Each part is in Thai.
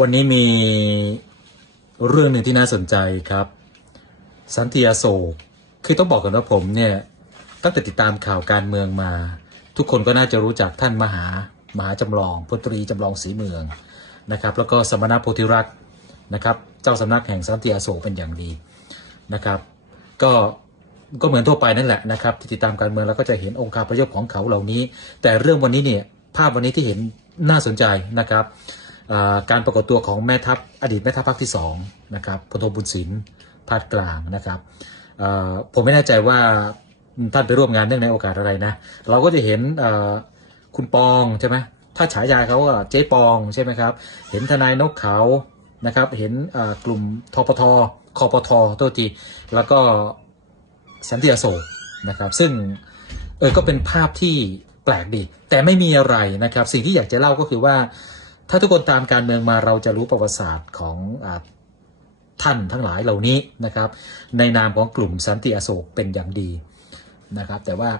วันนี้มีเรื่องหนึ่งที่น่าสนใจครับ สันติอโศกคือต้องบอกกันว่าผมเนี่ยตั้งแต่ติดตามข่าวการเมืองมา ทุกคนก็น่าจะรู้จักท่านมหามหาจำลองพลตรีจำลองศรีเมืองนะครับ แล้วก็สมณโพธิรักษ์นะครับเจ้าสำนักแห่งสันติอโศกเป็นอย่างดีนะครับ ก็ก็เหมือนทั่วไปนั่นแหละนะครับที่ติดตามการเมืองเราก็จะเห็นองค์คาพยพของเขาเหล่านี้ แต่เรื่องวันนี้เนี่ยภาพวันนี้ที่เห็นน่าสนใจนะครับ การปรากฏตัวของแม่ทัพอดีตแม่ทัพภาคที่สองนะครับพลโทบุญศิลป์พาดกลางนะครับผมไม่แน่ใจว่าท่านไปร่วมงานเนื่องในโอกาสอะไรนะ เราก็จะเห็นคุณปองใช่ไหมถ้าฉายาเขาก็เจ๊ปองใช่ไหมครับ เห็นทนายนกเขานะครับ เห็นกลุ่มทปทคอปทโทษทีแล้วก็สันติอโศกนะครับ ซึ่งเออก็เป็นภาพที่แปลกดี แต่ไม่มีอะไรนะครับ สิ่งที่อยากจะเล่าก็คือว่า ถ้าทุกคนตามการเมืองมาเราจะรู้ประวัติศาสตร์ของอท่านทั้งหลายเหล่านี้นะครับ ในนามของกลุ่มสันติอโศกเป็นอย่างดีนะครับ แต่ว่า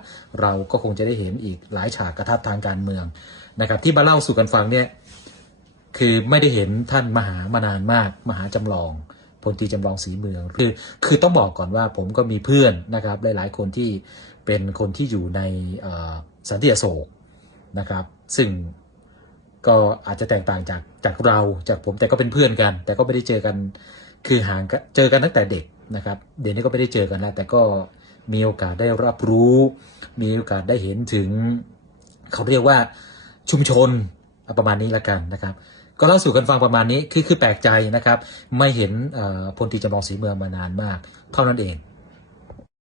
เราก็คงจะได้เห็นอีกหลายฉากกระทับทางการเมืองนะครับ ที่มาเล่าสู่กันฟังเนี่ยคือไม่ได้เห็นท่านมหามานานมาก มหาจำลองพลตีจำลองศรีเมืองคือคือต้องบอกก่อนว่าผมก็มีเพื่อนนะครับ หลาย ๆ คนที่เป็นคนที่อยู่ในสันติอโศกนะครับ ซึ่ง ก็อาจจะแตกต่างจากจากเราจากผมแต่ก็เป็นเพื่อนกัน แต่ก็ไม่ได้เจอกันคือห่างกันเจอกันตั้งแต่เด็กนะครับ เดี๋ยวนี้ก็ไม่ได้เจอกันแล้วแต่ก็มีโอกาสได้รับรู้ มีโอกาสได้เห็นถึง เขาเรียกว่าชุมชนประมาณนี้ละกันนะครับ ก็เล่าสู่กันฟังประมาณนี้คือคือแปลกใจนะครับ ไม่เห็นพลตีจำลองศรีเมืองมานานมาก เท่านั้นเอง